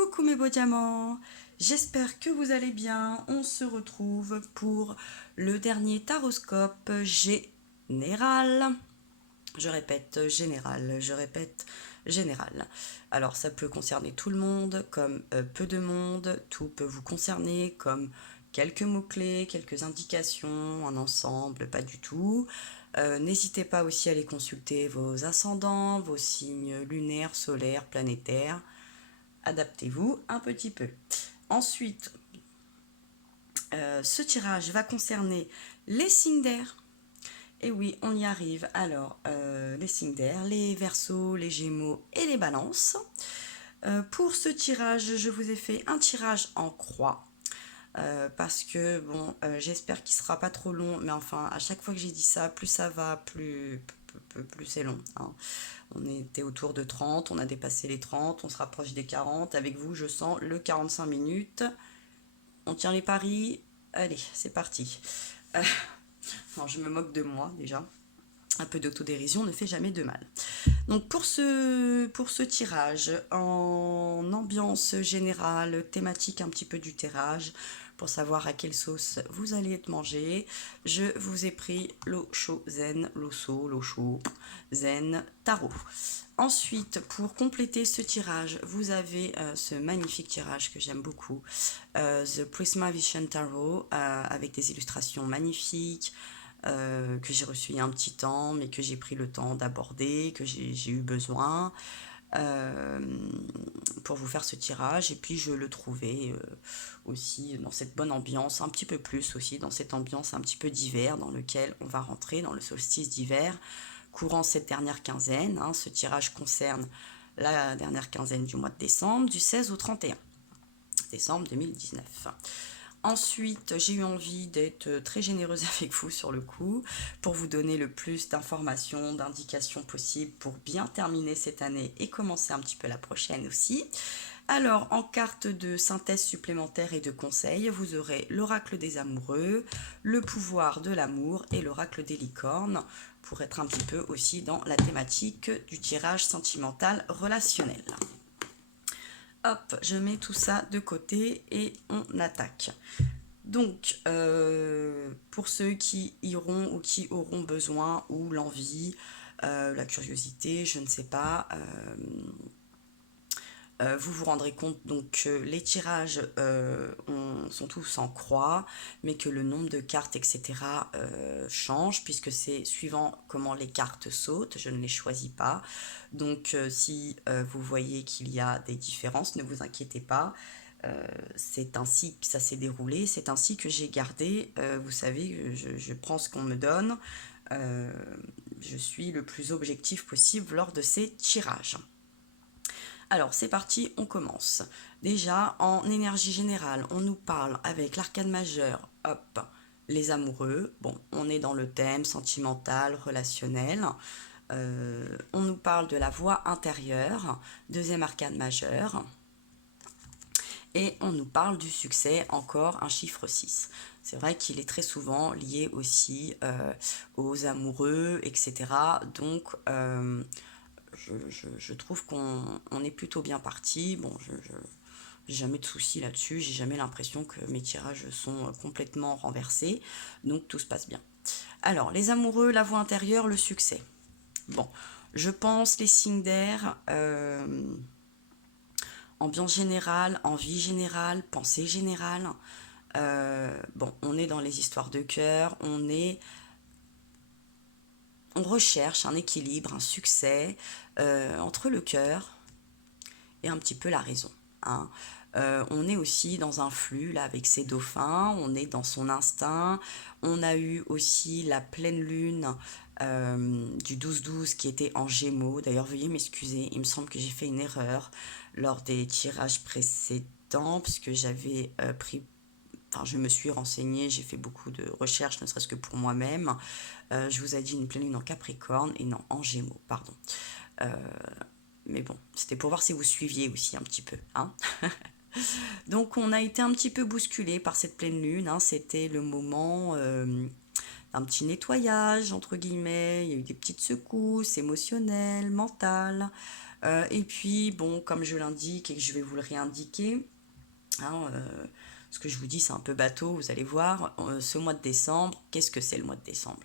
Coucou mes beaux diamants, j'espère que vous allez bien. On se retrouve pour le dernier taroscope général. Je répète général. Alors ça peut concerner tout le monde comme peu de monde, tout peut vous concerner comme quelques mots-clés, quelques indications, un ensemble, pas du tout. N'hésitez pas aussi à aller consulter vos ascendants, vos signes lunaires, solaires, planétaires. Adaptez-vous un petit peu. Ensuite, ce tirage va concerner les signes d'air. Et oui, on y arrive. Alors, les signes d'air, les Verseaux, les Gémeaux et les Balances. Pour ce tirage, je vous ai fait un tirage en croix. Parce que, bon, j'espère qu'il ne sera pas trop long. Mais enfin, à chaque fois que j'ai dit ça, plus ça va, plus c'est long. Hein. On était autour de 30, on a dépassé les 30, on se rapproche des 40. Avec vous, je sens le 45 minutes. On tient les paris. Allez, c'est parti. Non, je me moque de moi déjà. Un peu d'autodérision ne fait jamais de mal. Donc pour ce tirage, en ambiance générale, thématique un petit peu du tirage, pour savoir à quelle sauce vous allez être mangé, je vous ai pris l'Osho Zen, l'Osho Zen Tarot. Ensuite, pour compléter ce tirage, vous avez ce magnifique tirage que j'aime beaucoup, The Prisma Vision Tarot, avec des illustrations magnifiques, que j'ai reçu il y a un petit temps, mais que j'ai pris le temps d'aborder, que j'ai eu besoin euh, pour vous faire ce tirage. Et puis je le trouvais aussi dans cette bonne ambiance, un petit peu plus aussi dans cette ambiance un petit peu d'hiver dans lequel on va rentrer dans le solstice d'hiver courant cette dernière quinzaine. Hein. Ce tirage concerne la dernière quinzaine du mois de décembre, du 16 au 31 décembre 2019. Ensuite, j'ai eu envie d'être très généreuse avec vous sur le coup, pour vous donner le plus d'informations, d'indications possibles pour bien terminer cette année et commencer un petit peu la prochaine aussi. Alors, en carte de synthèse supplémentaire et de conseils, vous aurez l'oracle des amoureux, le pouvoir de l'amour et l'oracle des licornes, pour être un petit peu aussi dans la thématique du tirage sentimental relationnel. Hop, je mets tout ça de côté et on attaque. Donc, pour ceux qui iront ou qui auront besoin ou l'envie, la curiosité, je ne sais pas, vous vous rendrez compte donc que les tirages sont tous en croix, mais que le nombre de cartes, etc. Change, puisque c'est suivant comment les cartes sautent, je ne les choisis pas. Donc si vous voyez qu'il y a des différences, ne vous inquiétez pas. C'est ainsi que ça s'est déroulé, c'est ainsi que j'ai gardé, vous savez, je prends ce qu'on me donne, euh, je suis le plus objectif possible lors de ces tirages. Alors c'est parti, on commence. Déjà en énergie générale, on nous parle avec l'arcane majeur, hop, les amoureux. Bon, on est dans le thème sentimental, relationnel. On nous parle de la voix intérieure, deuxième arcane majeur. Et on nous parle du succès, encore un chiffre 6. C'est vrai qu'il est très souvent lié aussi aux amoureux, etc. Donc je trouve qu'on est plutôt bien parti. Bon, j'ai jamais de soucis là-dessus, j'ai jamais l'impression que mes tirages sont complètement renversés, donc tout se passe bien. Alors, les amoureux, la voix intérieure, le succès. Bon, je pense les signes d'air, ambiance générale, envie générale, pensée générale. Bon, on est dans les histoires de cœur, on recherche un équilibre, un succès entre le cœur et un petit peu la raison. Hein. On est aussi dans un flux là avec ces dauphins, on est dans son instinct. On a eu aussi la pleine lune du 12-12 qui était en Gémeaux. D'ailleurs, veuillez m'excuser, il me semble que j'ai fait une erreur lors des tirages précédents puisque j'avais pris. Enfin, je me suis renseignée, j'ai fait beaucoup de recherches, ne serait-ce que pour moi-même. Je vous ai dit une pleine lune en Capricorne et non en Gémeaux, pardon. Euh, mais bon, c'était pour voir si vous suiviez aussi un petit peu. Hein. Donc on a été un petit peu bousculé par cette pleine lune. Hein. C'était le moment d'un petit nettoyage, entre guillemets. Il y a eu des petites secousses émotionnelles, mentales. Et puis, bon, comme je l'indique et que je vais vous le réindiquer, hein, ce que je vous dis, c'est un peu bateau, vous allez voir. Ce mois de décembre, qu'est-ce que c'est le mois de décembre?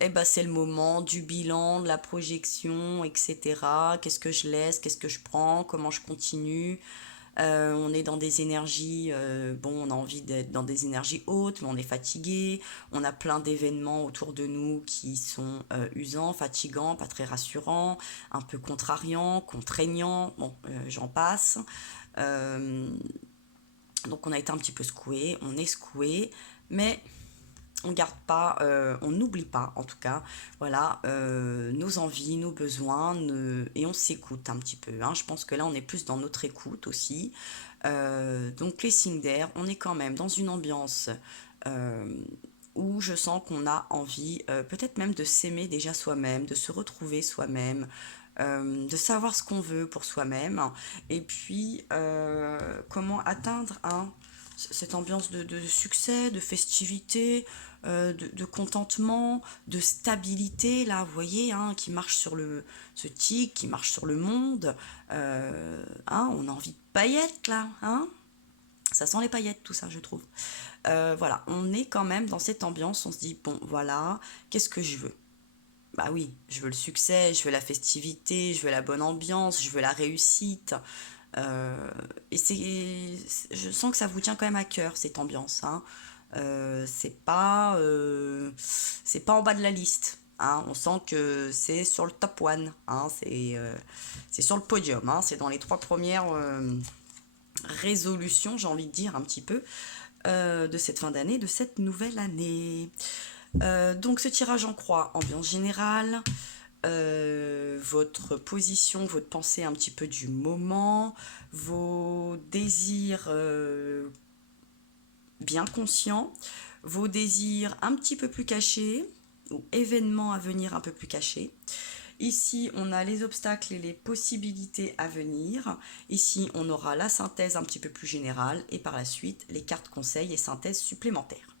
Eh ben, c'est le moment du bilan, de la projection, etc. Qu'est-ce que je laisse, qu'est-ce que je prends, comment je continue. On est dans des énergies, bon, on a envie d'être dans des énergies hautes, mais on est fatigué. On a plein d'événements autour de nous qui sont usants, fatigants, pas très rassurants, un peu contrariants, contraignants. Bon, j'en passe. Euh, donc on a été un petit peu secoué, on est secoué, mais on garde pas, on n'oublie pas en tout cas, voilà, nos envies, nos besoins, et on s'écoute un petit peu, hein. Je pense que là on est plus dans notre écoute aussi. Donc les signes d'air, on est quand même dans une ambiance euh, où je sens qu'on a envie, peut-être même de s'aimer déjà soi-même, de se retrouver soi-même, de savoir ce qu'on veut pour soi-même, et puis comment atteindre cette ambiance de succès, de festivité, de contentement, de stabilité, là, vous voyez, hein, qui marche sur ce tic, qui marche sur le monde. Hein, on a envie de paillettes, là, hein. Ça sent les paillettes, tout ça, je trouve. Voilà, on est quand même dans cette ambiance, on se dit, bon, voilà, qu'est-ce que je veux? Bah oui, je veux le succès, je veux la festivité, je veux la bonne ambiance, je veux la réussite. Euh, et je sens que ça vous tient quand même à cœur, cette ambiance, hein. C'est pas en bas de la liste, hein. On sent que c'est sur le top one, hein. C'est sur le podium, hein. C'est dans les 3 premières résolutions, j'ai envie de dire un petit peu, de cette fin d'année, de cette nouvelle année. Donc ce tirage en croix, ambiance générale, votre position, votre pensée un petit peu du moment, vos désirs bien conscients, vos désirs un petit peu plus cachés, ou événements à venir un peu plus cachés. Ici, on a les obstacles et les possibilités à venir. Ici, on aura la synthèse un petit peu plus générale et par la suite, les cartes conseils et synthèses supplémentaires.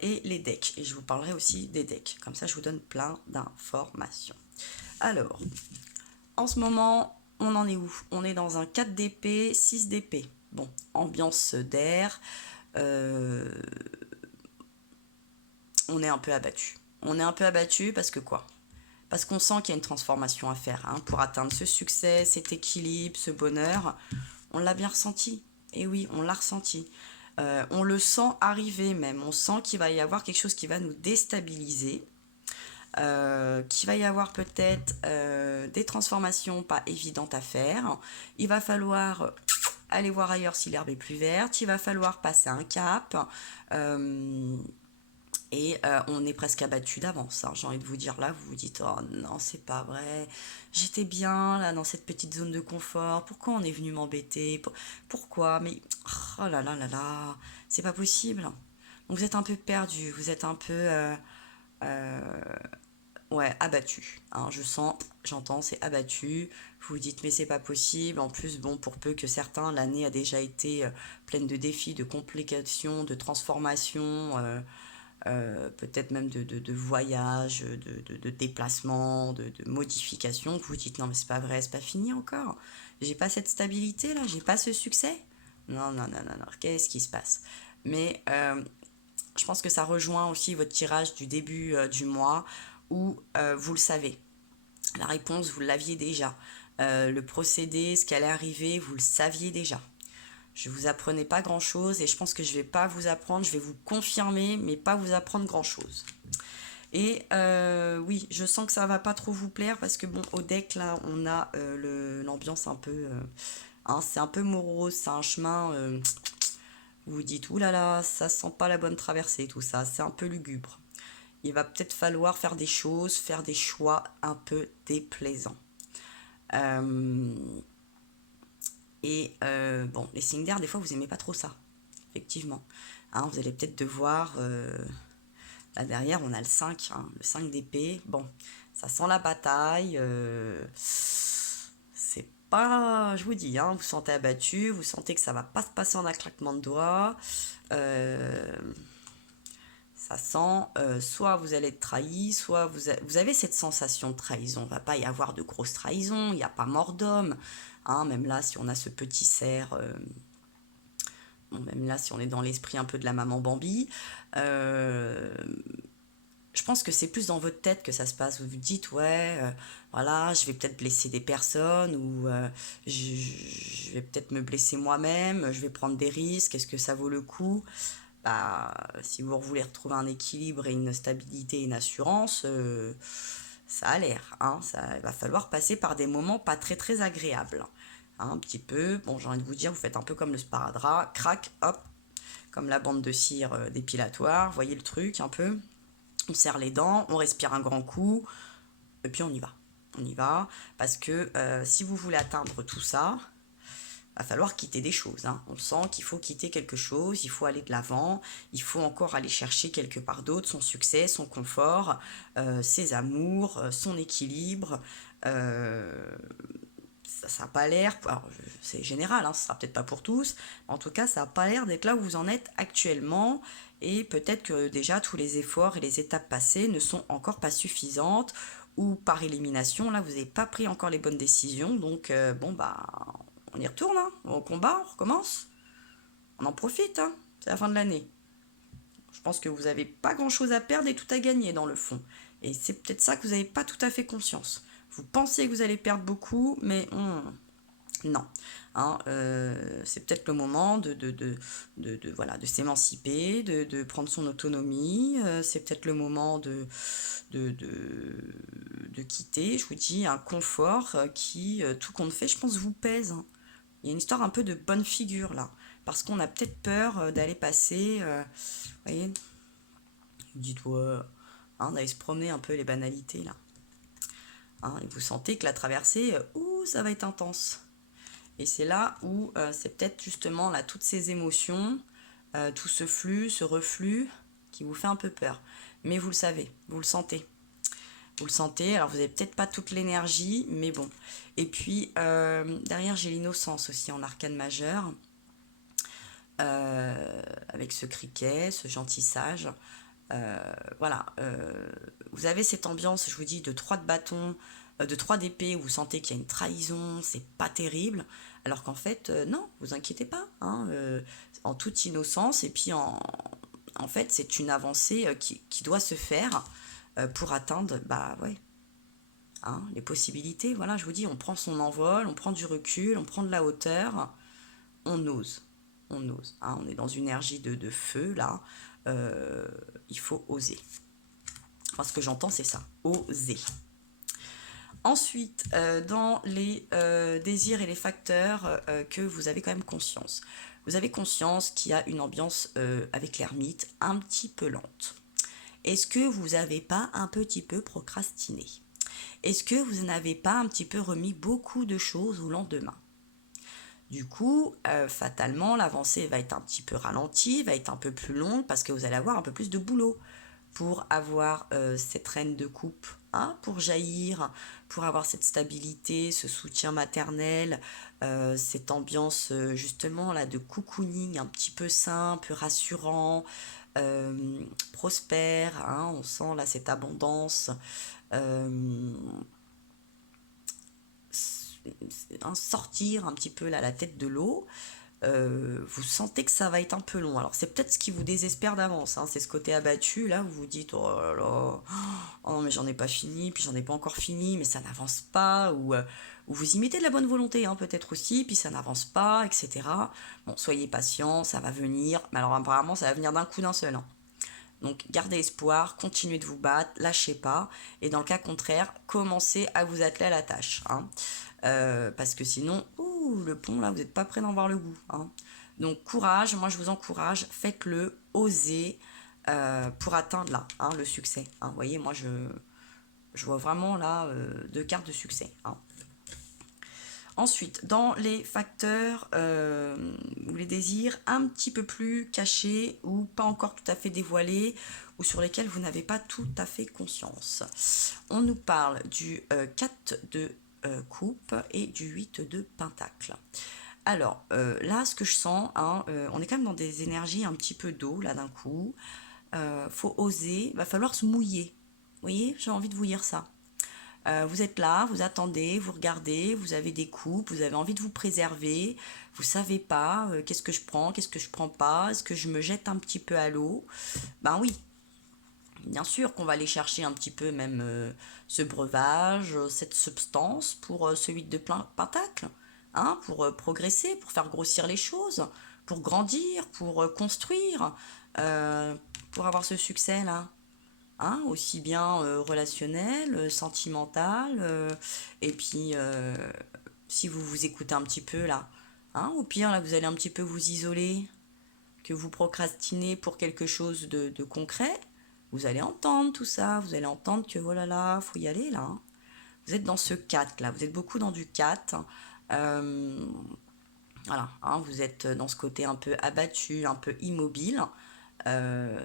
Et les decks. Et je vous parlerai aussi des decks. Comme ça, je vous donne plein d'informations. Alors, en ce moment, on en est où? On est dans un 4 d'épée, 6 d'épée. Bon, ambiance d'air. Euh, on est un peu abattu. On est un peu abattu parce que quoi? Parce qu'on sent qu'il y a une transformation à faire, hein, pour atteindre ce succès, cet équilibre, ce bonheur. On l'a bien ressenti. Et oui, on l'a ressenti. On le sent arriver même. On sent qu'il va y avoir quelque chose qui va nous déstabiliser. Qu'il va y avoir peut-être des transformations pas évidentes à faire. Il va falloir aller voir ailleurs si l'herbe est plus verte. Il va falloir passer un cap. Euh, on est presque abattu d'avance, hein. J'ai envie de vous dire là, vous vous dites, oh non, c'est pas vrai. J'étais bien là dans cette petite zone de confort. Pourquoi on est venu m'embêter? Pourquoi? Mais oh là là là là, c'est pas possible. Donc vous êtes un peu perdu, vous êtes un peu euh, ouais, abattu, hein. Je sens, j'entends, c'est abattu. Vous vous dites, mais c'est pas possible. En plus, bon, pour peu que certains, l'année a déjà été pleine de défis, de complications, de transformations. Peut-être même de voyages, de déplacements, de modifications, que vous dites non mais c'est pas vrai, c'est pas fini encore. J'ai pas cette stabilité là, j'ai pas ce succès. Non, non, non, non, non, qu'est-ce qui se passe? Mais je pense que ça rejoint aussi votre tirage du début du mois où vous le savez. La réponse, vous l'aviez déjà. Le procédé, ce qui allait arriver, vous le saviez déjà. Je vous apprenais pas grand chose et je pense que je vais pas vous apprendre, je vais vous confirmer, mais pas vous apprendre grand chose. Et oui, je sens que ça va pas trop vous plaire parce que bon, au deck là, on a l'ambiance un peu, hein, c'est un peu morose, c'est un chemin. Vous vous dites, oulala, ça sent pas la bonne traversée, tout ça, c'est un peu lugubre. Il va peut-être falloir faire des choses, faire des choix un peu déplaisants. Euh, bon, les signes d'air, des fois, vous aimez pas trop ça, effectivement. Hein, vous allez peut-être devoir. Là derrière, on a le 5, hein, le 5 d'épée. Bon, ça sent la bataille. C'est pas. Je vous dis, hein, vous sentez abattu, vous sentez que ça va pas se passer en un claquement de doigts. Euh, Ça sent, soit vous allez être trahi, soit vous avez cette sensation de trahison. Il ne va pas y avoir de grosse trahison, il n'y a pas mort d'homme. Hein, même là, si on a ce petit cerf, bon, même là, si on est dans l'esprit un peu de la maman Bambi, je pense que c'est plus dans votre tête que ça se passe. Vous vous dites, ouais, voilà, je vais peut-être blesser des personnes ou je vais peut-être me blesser moi-même, je vais prendre des risques, est-ce que ça vaut le coup? Bah, si vous voulez retrouver un équilibre et une stabilité et une assurance, ça a l'air. Hein, il va falloir passer par des moments pas très très agréables. Hein, un petit peu, bon, j'ai envie de vous dire, vous faites un peu comme le sparadrap, crac, hop, comme la bande de cire dépilatoire, voyez le truc un peu. On serre les dents, on respire un grand coup, et puis on y va. On y va, parce que si vous voulez atteindre tout ça, va falloir quitter des choses. Hein. On sent qu'il faut quitter quelque chose, il faut aller de l'avant, il faut encore aller chercher quelque part d'autre son succès, son confort, ses amours, son équilibre. Ça n'a pas l'air, c'est général, hein, ce sera peut-être pas pour tous, mais en tout cas ça n'a pas l'air d'être là où vous en êtes actuellement, et peut-être que déjà tous les efforts et les étapes passées ne sont encore pas suffisantes, ou par élimination, là vous n'avez pas pris encore les bonnes décisions, donc bon bah on y retourne, hein, au combat, on recommence, on en profite, hein, c'est la fin de l'année. Je pense que vous n'avez pas grand-chose à perdre et tout à gagner dans le fond, et c'est peut-être ça que vous n'avez pas tout à fait conscience. Vous pensez que vous allez perdre beaucoup, mais non. Hein, c'est peut-être le moment voilà, de s'émanciper, prendre son autonomie. C'est peut-être le moment de, de quitter, je vous dis, un confort qui, tout compte fait, je pense, vous pèse. Hein. Il y a une histoire un peu de bonne figure là. Parce qu'on a peut-être peur d'aller passer, vous voyez, dites-moi, hein, d'aller se promener un peu les banalités là. Hein, et vous sentez que la traversée, ça va être intense. Et c'est là où c'est peut-être justement là toutes ces émotions, tout ce flux, ce reflux qui vous fait un peu peur. Mais vous le savez, vous le sentez. Vous le sentez, alors vous n'avez peut-être pas toute l'énergie, mais bon. Et puis derrière j'ai l'innocence aussi en arcane majeur, avec ce criquet, ce gentil sage. Voilà, vous avez cette ambiance, je vous dis, de 3 de bâton, de 3 d'épée, où vous sentez qu'il y a une trahison, c'est pas terrible, alors qu'en fait, non, vous inquiétez pas, hein, en toute innocence, et puis en fait, c'est une avancée qui doit se faire pour atteindre, bah ouais, hein, les possibilités, voilà, je vous dis, on prend son envol, on prend du recul, on prend de la hauteur, on ose, on ose, hein, on est dans une énergie de feu, là, il faut oser. Enfin, ce que j'entends, c'est ça, oser. Ensuite, dans les désirs et les facteurs que vous avez quand même conscience. Vous avez conscience qu'il y a une ambiance avec l'ermite un petit peu lente. Est-ce que vous n'avez pas un petit peu procrastiné? Est-ce que vous n'avez pas un petit peu remis beaucoup de choses au lendemain? Du coup, fatalement, l'avancée va être un petit peu ralentie, va être un peu plus longue parce que vous allez avoir un peu plus de boulot pour avoir cette reine de coupe, hein, pour jaillir, pour avoir cette stabilité, ce soutien maternel, cette ambiance justement là de cocooning un petit peu simple, rassurant, prospère, hein, on sent là cette abondance, sortir un petit peu là la tête de l'eau. Vous sentez que ça va être un peu long. Alors c'est peut-être ce qui vous désespère d'avance, hein. C'est ce côté abattu, là, vous vous dites, oh là là, oh non mais j'en ai pas fini, puis j'en ai pas encore fini, mais ça n'avance pas, ou vous y mettez de la bonne volonté, hein, peut-être aussi, puis ça n'avance pas, etc. Bon, soyez patient, ça va venir, mais alors apparemment ça va venir d'un coup d'un seul. Hein. Donc gardez espoir, continuez de vous battre, lâchez pas, et dans le cas contraire, commencez à vous atteler à la tâche. Hein. Parce que sinon, le pont là, vous n'êtes pas prêt d'en voir le goût. Hein. Donc courage, moi je vous encourage, faites-le, osez pour atteindre là, hein, le succès. Hein. Vous voyez, moi je vois vraiment là 2 cartes de succès. Hein. Ensuite, dans les facteurs ou les désirs un petit peu plus cachés ou pas encore tout à fait dévoilés ou sur lesquels vous n'avez pas tout à fait conscience. On nous parle du 4 de coupe et du 8 de pentacle. Alors là, ce que je sens, hein, on est quand même dans des énergies un petit peu d'eau là d'un coup. faut oser, va falloir se mouiller. Vous voyez, j'ai envie de vous dire ça. Vous êtes là, vous attendez, vous regardez, vous avez des coupes, vous avez envie de vous préserver, vous savez pas qu'est-ce que je prends pas, est-ce que je me jette un petit peu à l'eau? Ben oui, bien sûr qu'on va aller chercher un petit peu même ce breuvage, cette substance pour ce huile de pentacle, hein, pour progresser, pour faire grossir les choses, pour grandir, pour construire, euh, pour avoir ce succès-là. Hein, aussi bien relationnel, sentimental, et puis si vous vous écoutez un petit peu là, hein, au pire là vous allez un petit peu vous isoler, que vous procrastinez pour quelque chose de concret, vous allez entendre tout ça, vous allez entendre que oh là là, faut y aller là. Hein. Vous êtes dans ce 4 là, vous êtes beaucoup dans du 4. Euh, voilà, hein, vous êtes dans ce côté un peu abattu, un peu immobile. Euh,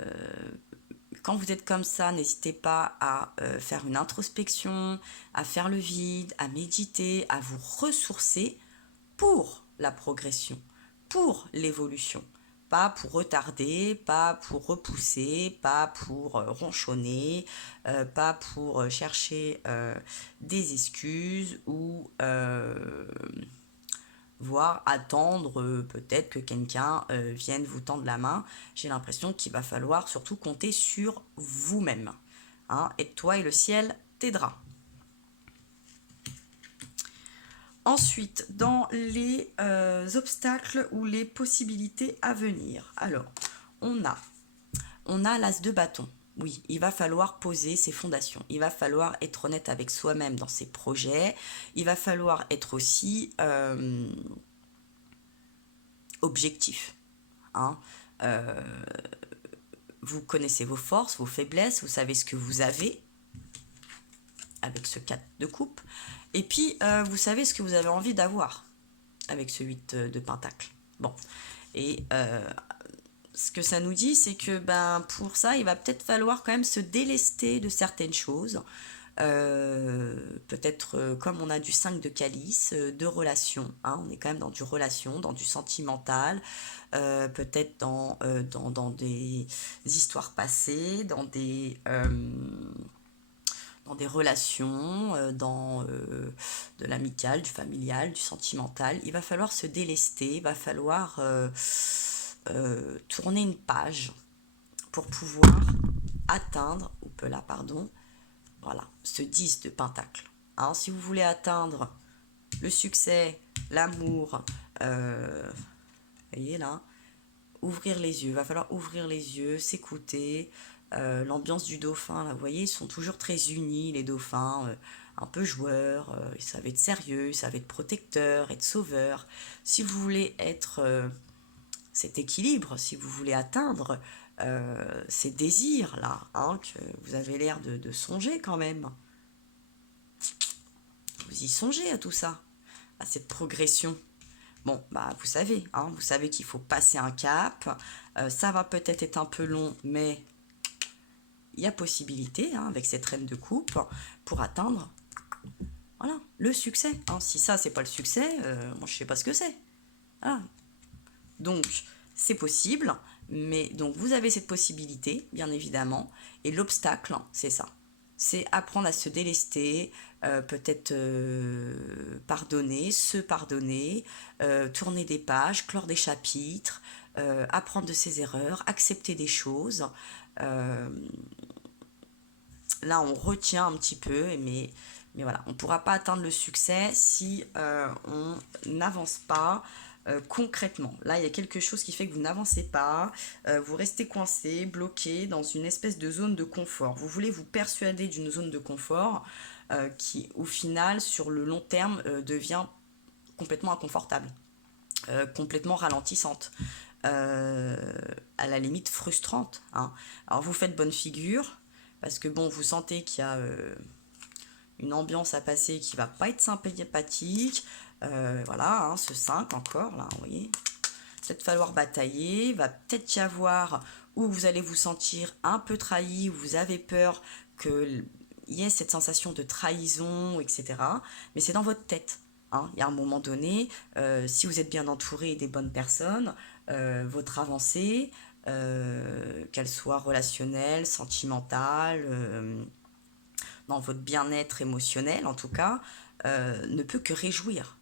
Quand vous êtes comme ça, n'hésitez pas à faire une introspection, à faire le vide, à méditer, à vous ressourcer pour la progression, pour l'évolution. Pas pour retarder, pas pour repousser, pas pour ronchonner, pas pour chercher des excuses ou voire attendre peut-être que quelqu'un vienne vous tendre la main. J'ai l'impression qu'il va falloir surtout compter sur vous-même. Hein, et toi et le ciel t'aidera. Ensuite, dans les obstacles ou les possibilités à venir. Alors, on a l'as de bâton. Oui, il va falloir poser ses fondations. Il va falloir être honnête avec soi-même dans ses projets. Il va falloir être aussi objectif. Hein. Vous connaissez vos forces, vos faiblesses, vous savez ce que vous avez avec ce 4 de coupe. Et puis, vous savez ce que vous avez envie d'avoir avec ce 8 de pentacle. Bon. Et ce que ça nous dit, c'est que pour ça, il va peut-être falloir quand même se délester de certaines choses. Peut-être comme on a du 5 de calice, de relation, hein, on est quand même dans du relation, dans du sentimental, peut-être dans des histoires passées, dans des relations, dans de l'amical, du familial, du sentimental. Il va falloir se délester, il va falloir tourner une page pour pouvoir atteindre, ou là, pardon, voilà, ce 10 de pentacle. Alors, si vous voulez atteindre le succès, l'amour, voyez là, ouvrir les yeux, il va falloir ouvrir les yeux, s'écouter. L'ambiance du dauphin, là, vous voyez, ils sont toujours très unis, les dauphins, un peu joueurs, ils savent être sérieux, ils savent être protecteurs, être sauveurs. Si vous voulez être cet équilibre, si vous voulez atteindre ces désirs-là, hein, que vous avez l'air de songer quand même, vous y songez à tout ça, à cette progression. Bon, vous savez qu'il faut passer un cap. Ça va peut-être être un peu long, mais il y a possibilité, hein, avec cette reine de coupe, pour atteindre, voilà, le succès. Hein. Si ça, c'est pas le succès, moi, je sais pas ce que c'est. Voilà. Donc, c'est possible, mais donc vous avez cette possibilité, bien évidemment, et l'obstacle, c'est ça. C'est apprendre à se délester, peut-être pardonner, se pardonner, tourner des pages, clore des chapitres, apprendre de ses erreurs, accepter des choses. Euh, Là, on retient un petit peu, mais voilà, on ne pourra pas atteindre le succès si on n'avance pas concrètement. Là, il y a quelque chose qui fait que vous n'avancez pas, vous restez coincé, bloqué dans une espèce de zone de confort. Vous voulez vous persuader d'une zone de confort qui, au final, sur le long terme, devient complètement inconfortable, complètement ralentissante, à la limite frustrante. Hein. Alors, vous faites bonne figure, parce que bon, vous sentez qu'il y a une ambiance à passer qui va pas être sympathique. Voilà, hein, ce 5 encore, là, vous voyez. Peut-être falloir batailler, va peut-être y avoir où vous allez vous sentir un peu trahi, où vous avez peur qu'il y ait cette sensation de trahison, etc. Mais c'est dans votre tête. Hein. Il y a un moment donné, si vous êtes bien entouré des bonnes personnes, votre avancée, qu'elle soit relationnelle, sentimentale, dans votre bien-être émotionnel en tout cas, ne peut que réjouir.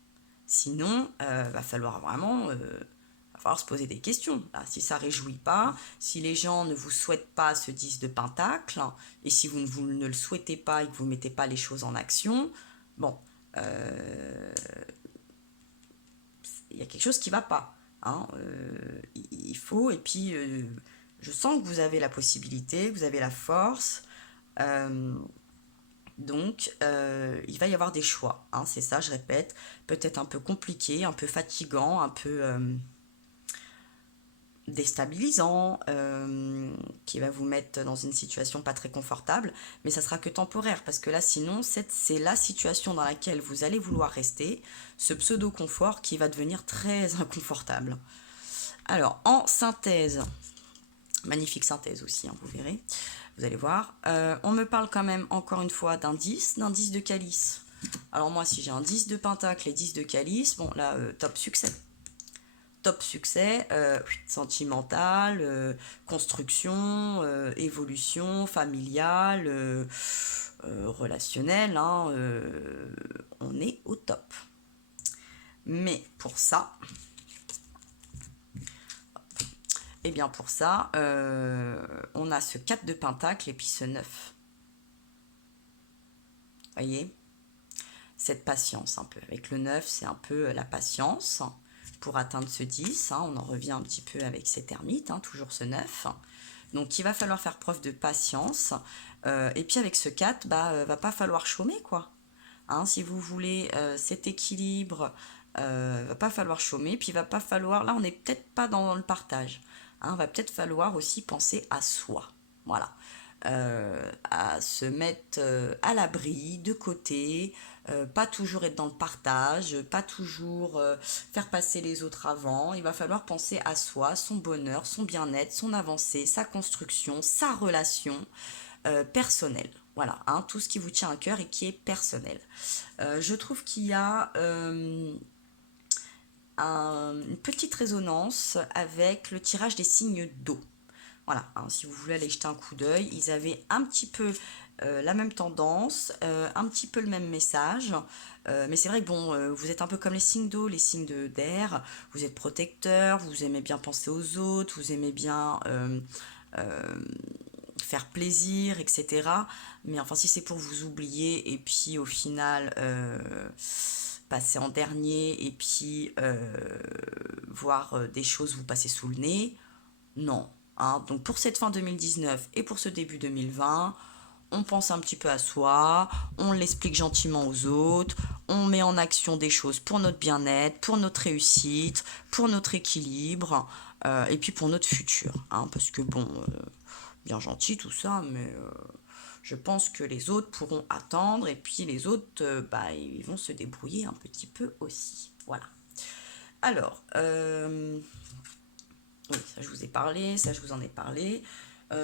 Sinon, va falloir vraiment va falloir se poser des questions. Là, si ça ne réjouit pas, si les gens ne vous souhaitent pas ce 10 de pentacle, et si vous ne le souhaitez pas et que vous ne mettez pas les choses en action, bon, il y a quelque chose qui ne va pas. Hein, il faut, et puis je sens que vous avez la possibilité, vous avez la force, donc il va y avoir des choix, hein, c'est ça, je répète, peut-être un peu compliqué, un peu fatigant, un peu déstabilisant, qui va vous mettre dans une situation pas très confortable, mais ça sera que temporaire, parce que là sinon c'est la situation dans laquelle vous allez vouloir rester, ce pseudo-confort qui va devenir très inconfortable. Alors en synthèse, magnifique synthèse aussi, hein, vous verrez, vous allez voir, on me parle quand même encore une fois d'un 10 de calice. Alors moi si j'ai un 10 de pentacle et 10 de calice, bon là top succès. Top succès, sentimental, construction, évolution, familiale, relationnelle, hein, on est au top. Mais pour ça, eh bien pour ça, on a ce 4 de pentacle et puis ce 9. Voyez, cette patience un peu. Avec le 9, c'est un peu la patience pour atteindre ce 10. Hein, on en revient un petit peu avec cet ermite, hein, toujours ce 9. Donc il va falloir faire preuve de patience. Et puis avec ce 4, va pas falloir chômer, quoi. Hein, si vous voulez cet équilibre, va pas falloir chômer. Puis il va pas falloir, là on n'est peut-être pas dans le partage. Hein, va peut-être falloir aussi penser à soi. Voilà. À se mettre à l'abri, de côté, pas toujours être dans le partage, pas toujours faire passer les autres avant. Il va falloir penser à soi, son bonheur, son bien-être, son avancée, sa construction, sa relation personnelle. Voilà, hein, tout ce qui vous tient à cœur et qui est personnel. Je trouve qu'il y a une petite résonance avec le tirage des signes d'eau. Voilà, hein, si vous voulez aller jeter un coup d'œil, ils avaient un petit peu la même tendance, un petit peu le même message. Mais c'est vrai que bon, vous êtes un peu comme les signes d'eau, les signes d'air. Vous êtes protecteur, vous aimez bien penser aux autres, vous aimez bien faire plaisir, etc. Mais enfin, si c'est pour vous oublier et puis au final passer en dernier et puis voir des choses vous passer sous le nez, non. Hein. Donc pour cette fin 2019 et pour ce début 2020, on pense un petit peu à soi, on l'explique gentiment aux autres, on met en action des choses pour notre bien-être, pour notre réussite, pour notre équilibre, et puis pour notre futur. Hein, parce que bon, bien gentil tout ça, mais je pense que les autres pourront attendre, et puis les autres, ils vont se débrouiller un petit peu aussi. Voilà. Alors, oui, ça je vous ai parlé, ça je vous en ai parlé.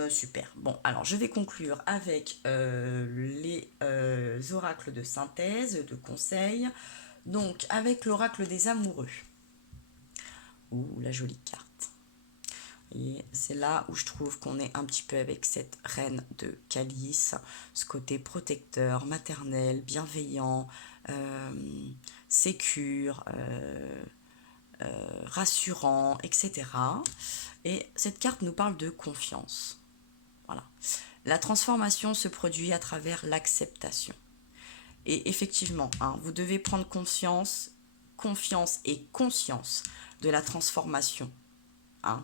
Super. Bon, alors je vais conclure avec les oracles de synthèse, de conseils. Donc, avec l'oracle des amoureux. Ouh, la jolie carte. Et c'est là où je trouve qu'on est un petit peu avec cette reine de calice, ce côté protecteur, maternel, bienveillant, sécure, rassurant, etc. Et cette carte nous parle de confiance. Voilà. La transformation se produit à travers l'acceptation. Et effectivement, hein, vous devez prendre confiance et conscience de la transformation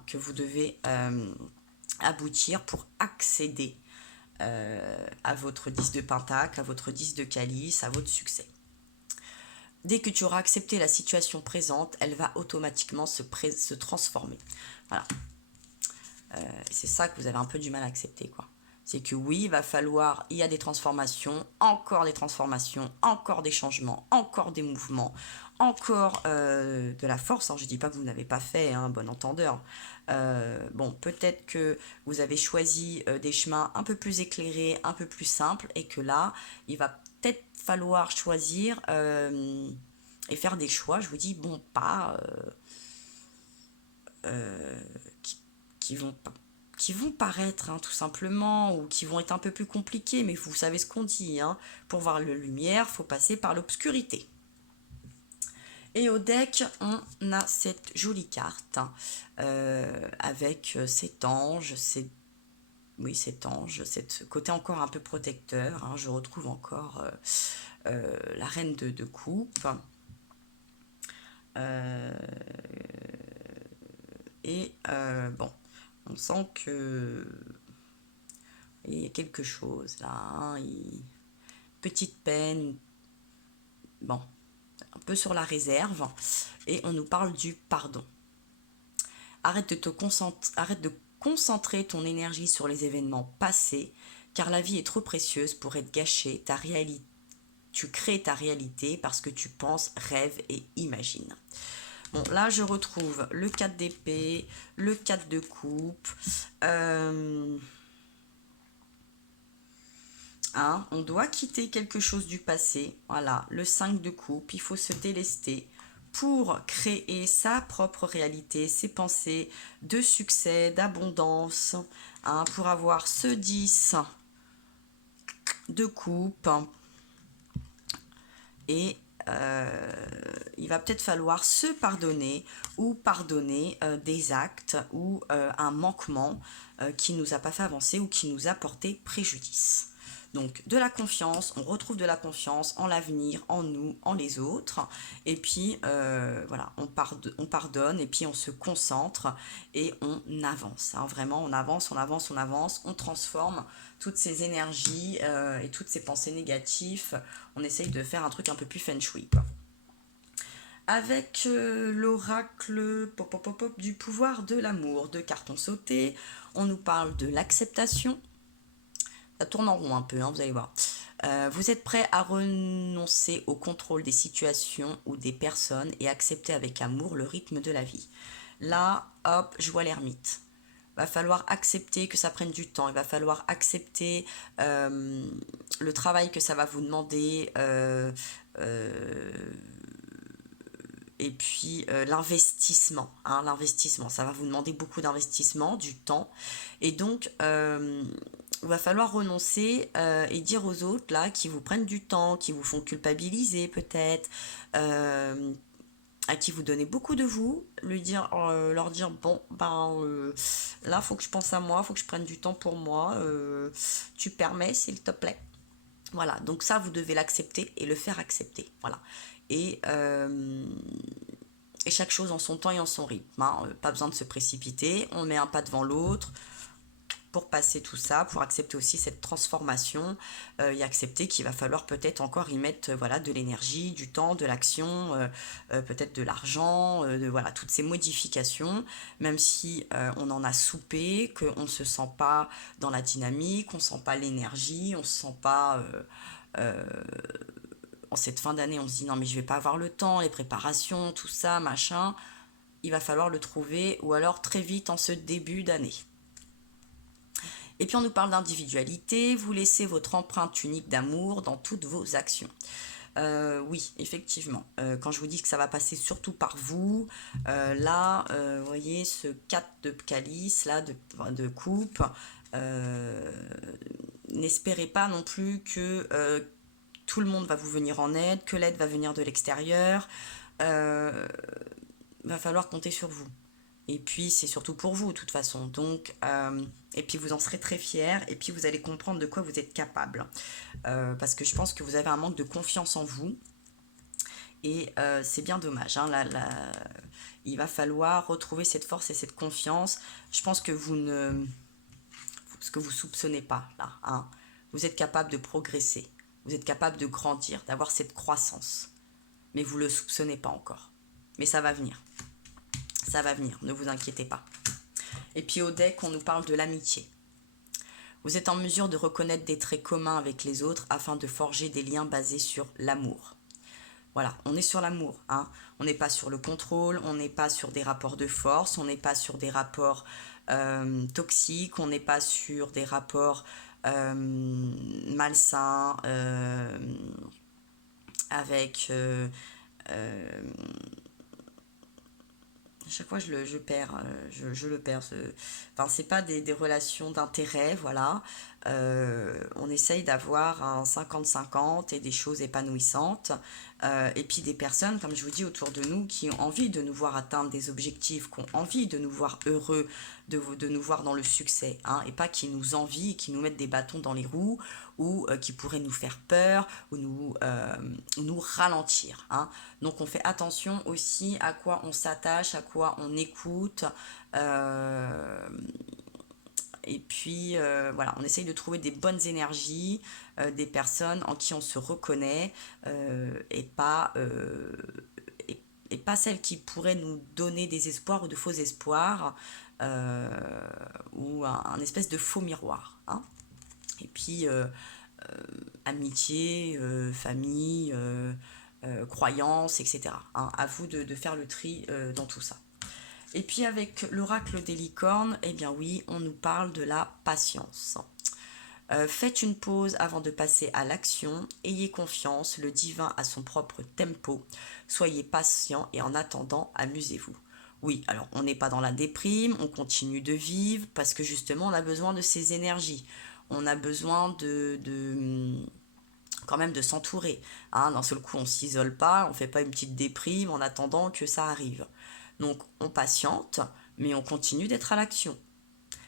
que vous devez aboutir pour accéder à votre 10 de pentacle, à votre 10 de calice, à votre succès. Dès que tu auras accepté la situation présente, elle va automatiquement se transformer. Voilà. C'est ça que vous avez un peu du mal à accepter, quoi. C'est que oui, il y a des transformations, encore des changements, encore des mouvements, encore de la force. Je ne dis pas que vous n'avez pas fait, hein, bon entendeur. Bon, peut-être que vous avez choisi des chemins un peu plus éclairés, un peu plus simples, et que là, il va peut-être falloir choisir et faire des choix, je vous dis, bon, pas... qui vont paraître tout simplement, ou qui vont être un peu plus compliqués, mais vous savez ce qu'on dit, pour voir la lumière, il faut passer par l'obscurité. Et au deck, on a cette jolie carte avec cet ange, cet ange, cet côté encore un peu protecteur. Je retrouve encore la reine de coupe. Bon, on sent que il y a quelque chose là, petite peine, bon, un peu sur la réserve, et on nous parle du pardon. Arrête de concentrer ton énergie sur les événements passés, car la vie est trop précieuse pour être gâchée. Tu crées ta réalité parce que tu penses, rêves et imagines. Bon, là, je retrouve le 4 d'épée, le 4 de coupe. On doit quitter quelque chose du passé. Voilà, le 5 de coupe. Il faut se délester pour créer sa propre réalité, ses pensées de succès, d'abondance. Pour avoir ce 10 de coupe. Et il va peut-être falloir se pardonner ou pardonner des actes ou un manquement qui ne nous a pas fait avancer ou qui nous a porté préjudice. Donc de la confiance, on retrouve de la confiance en l'avenir, en nous, en les autres. Et puis voilà, on pardonne et puis on se concentre et on avance. Vraiment, on avance, on transforme toutes ces énergies et toutes ces pensées négatives. On essaye de faire un truc un peu plus feng shui, quoi. Avec l'oracle du pouvoir de l'amour, de carton sauté, on nous parle de l'acceptation. Ça tourne en rond un peu, vous allez voir. Vous êtes prêt à renoncer au contrôle des situations ou des personnes et accepter avec amour le rythme de la vie. Là, hop, je vois l'ermite. Il va falloir accepter que ça prenne du temps. Il va falloir accepter le travail que ça va vous demander. Et puis l'investissement. L'investissement, ça va vous demander beaucoup d'investissement, du temps. Et donc, il va falloir renoncer et dire aux autres là qui vous prennent du temps, qui vous font culpabiliser peut-être, à qui vous donnez beaucoup de vous, leur dire bon là faut que je pense à moi, faut que je prenne du temps pour moi, tu permets s'il te plaît. Voilà, donc ça vous devez l'accepter et le faire accepter. Voilà. Et chaque chose en son temps et en son rythme. Pas besoin de se précipiter, on met un pas devant l'autre pour passer tout ça, pour accepter aussi cette transformation et accepter qu'il va falloir peut-être encore y mettre de l'énergie, du temps, de l'action, peut-être de l'argent, voilà, toutes ces modifications, même si on en a soupé, qu'on ne se sent pas dans la dynamique, on ne sent pas l'énergie, on ne se sent pas... en cette fin d'année, on se dit non mais je vais pas avoir le temps, les préparations, tout ça, machin. Il va falloir le trouver, ou alors très vite en ce début d'année. Et puis on nous parle d'individualité, vous laissez votre empreinte unique d'amour dans toutes vos actions. Oui, effectivement, quand je vous dis que ça va passer surtout par vous, là, vous voyez ce 4 de calice, là, de coupe, n'espérez pas non plus que tout le monde va vous venir en aide, que l'aide va venir de l'extérieur, va falloir compter sur vous. Et puis c'est surtout pour vous de toute façon. Donc et puis vous en serez très fiers et puis vous allez comprendre de quoi vous êtes capable. Parce que je pense que vous avez un manque de confiance en vous. Et c'est bien dommage. Il va falloir retrouver cette force et cette confiance. Je pense que vous ne soupçonnez pas là. Vous êtes capable de progresser. Vous êtes capable de grandir, d'avoir cette croissance. Mais vous ne le soupçonnez pas encore. Mais ça va venir. Ça va venir, ne vous inquiétez pas. Et puis au deck, on nous parle de l'amitié. Vous êtes en mesure de reconnaître des traits communs avec les autres afin de forger des liens basés sur l'amour. Voilà, on est sur l'amour. On n'est pas sur le contrôle, on n'est pas sur des rapports de force, on n'est pas sur des rapports toxiques, on n'est pas sur des rapports malsains avec... chaque fois je perds, je le perds. Enfin, c'est pas des relations d'intérêt, voilà. On essaye d'avoir un 50-50 et des choses épanouissantes. Et puis des personnes, comme je vous dis, autour de nous qui ont envie de nous voir atteindre des objectifs, qui ont envie de nous voir heureux, de nous voir dans le succès, hein, et pas qui nous envient, qui nous mettent des bâtons dans les roues ou qui pourraient nous faire peur ou nous ralentir, hein. Donc on fait attention aussi à quoi on s'attache, à quoi on écoute. Et puis voilà, on essaye de trouver des bonnes énergies, des personnes en qui on se reconnaît et pas celles qui pourraient nous donner des espoirs ou de faux espoirs euh, ou un espèce de faux miroir, hein. Et puis amitié, famille, croyances, etc., hein. À vous de faire le tri dans tout ça. Et puis avec l'oracle des licornes, eh bien oui, on nous parle de la patience. Faites une pause avant de passer à l'action. Ayez confiance, le divin a son propre tempo. Soyez patient et en attendant, amusez-vous. Oui, alors on n'est pas dans la déprime, on continue de vivre parce que justement on a besoin de ces énergies. On a besoin quand même de s'entourer, hein. D'un seul coup on s'isole pas, on fait pas une petite déprime en attendant que ça arrive. Donc on patiente, mais on continue d'être à l'action.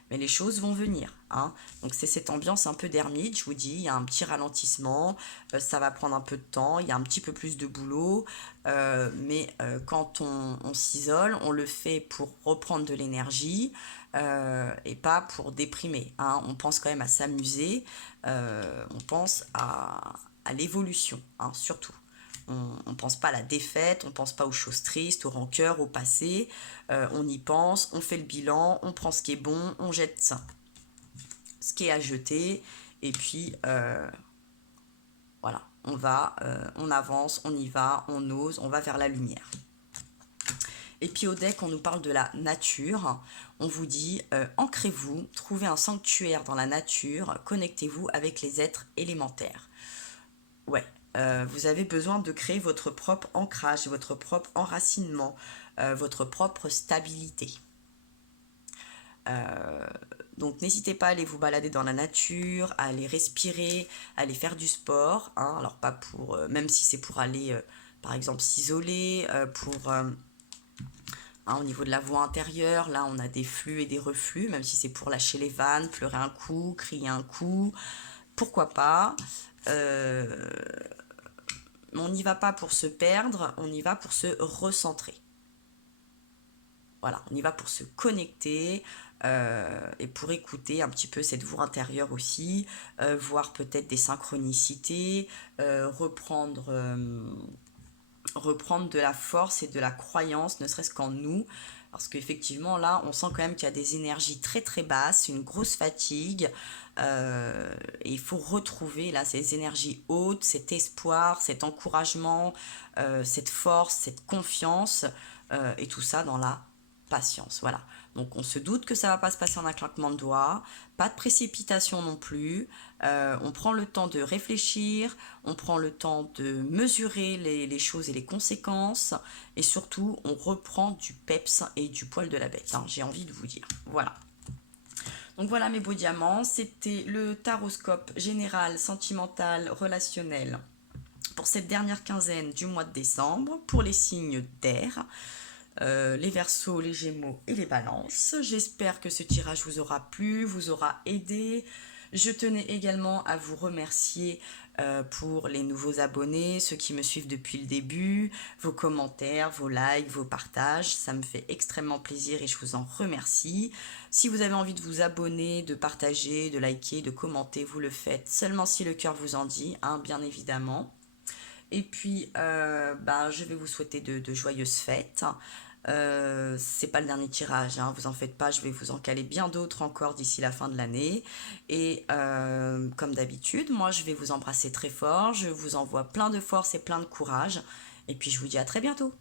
Mais les choses vont venir, hein. Donc c'est cette ambiance un peu d'ermite, je vous dis, il y a un petit ralentissement, ça va prendre un peu de temps, il y a un petit peu plus de boulot, mais quand on s'isole, on le fait pour reprendre de l'énergie et pas pour déprimer, hein. On pense quand même à s'amuser, on pense à l'évolution, hein, surtout. On ne pense pas à la défaite, on ne pense pas aux choses tristes, aux rancœurs, au passé. On y pense, on fait le bilan, on prend ce qui est bon, on jette ce qui est à jeter. Et puis, voilà, on avance, on y va, on ose, on va vers la lumière. Et puis au deck, on nous parle de la nature. On vous dit, ancrez-vous, trouvez un sanctuaire dans la nature, connectez-vous avec les êtres élémentaires. Ouais, vous avez besoin de créer votre propre ancrage, votre propre enracinement, votre propre stabilité. Donc n'hésitez pas à aller vous balader dans la nature, à aller respirer, à aller faire du sport, hein. Alors pas pour, même si c'est pour aller, par exemple, s'isoler, au niveau de la voie intérieure, là on a des flux et des reflux, même si c'est pour lâcher les vannes, pleurer un coup, crier un coup, pourquoi pas. On n'y va pas pour se perdre, on y va pour se recentrer. Voilà, on y va pour se connecter et pour écouter un petit peu cette voix intérieure aussi, voir peut-être des synchronicités, reprendre de la force et de la croyance, ne serait-ce qu'en nous. Parce qu'effectivement, là, on sent quand même qu'il y a des énergies très très basses, une grosse fatigue. Et il faut retrouver là ces énergies hautes, cet espoir, cet encouragement, cette force, cette confiance, et tout ça dans la patience. Voilà. Donc on se doute que ça va pas se passer en un claquement de doigts, pas de précipitation non plus. On prend le temps de réfléchir, on prend le temps de mesurer les choses et les conséquences, et surtout on reprend du peps et du poil de la bête, hein, j'ai envie de vous dire. Voilà. Donc voilà mes beaux diamants, c'était le taroscope général, sentimental, relationnel pour cette dernière quinzaine du mois de décembre pour les signes d'air. Les Verseaux, les Gémeaux et les Balances. J'espère que ce tirage vous aura plu, vous aura aidé. Je tenais également à vous remercier pour les nouveaux abonnés, ceux qui me suivent depuis le début, vos commentaires, vos likes, vos partages. Ça me fait extrêmement plaisir et je vous en remercie. Si vous avez envie de vous abonner, de partager, de liker, de commenter, vous le faites seulement si le cœur vous en dit, hein, bien évidemment. Et puis, je vais vous souhaiter de joyeuses fêtes. C'est pas le dernier tirage, hein, vous en faites pas, je vais vous en caler bien d'autres encore d'ici la fin de l'année. Et comme d'habitude, moi je vais vous embrasser très fort, je vous envoie plein de force et plein de courage. Et puis je vous dis à très bientôt.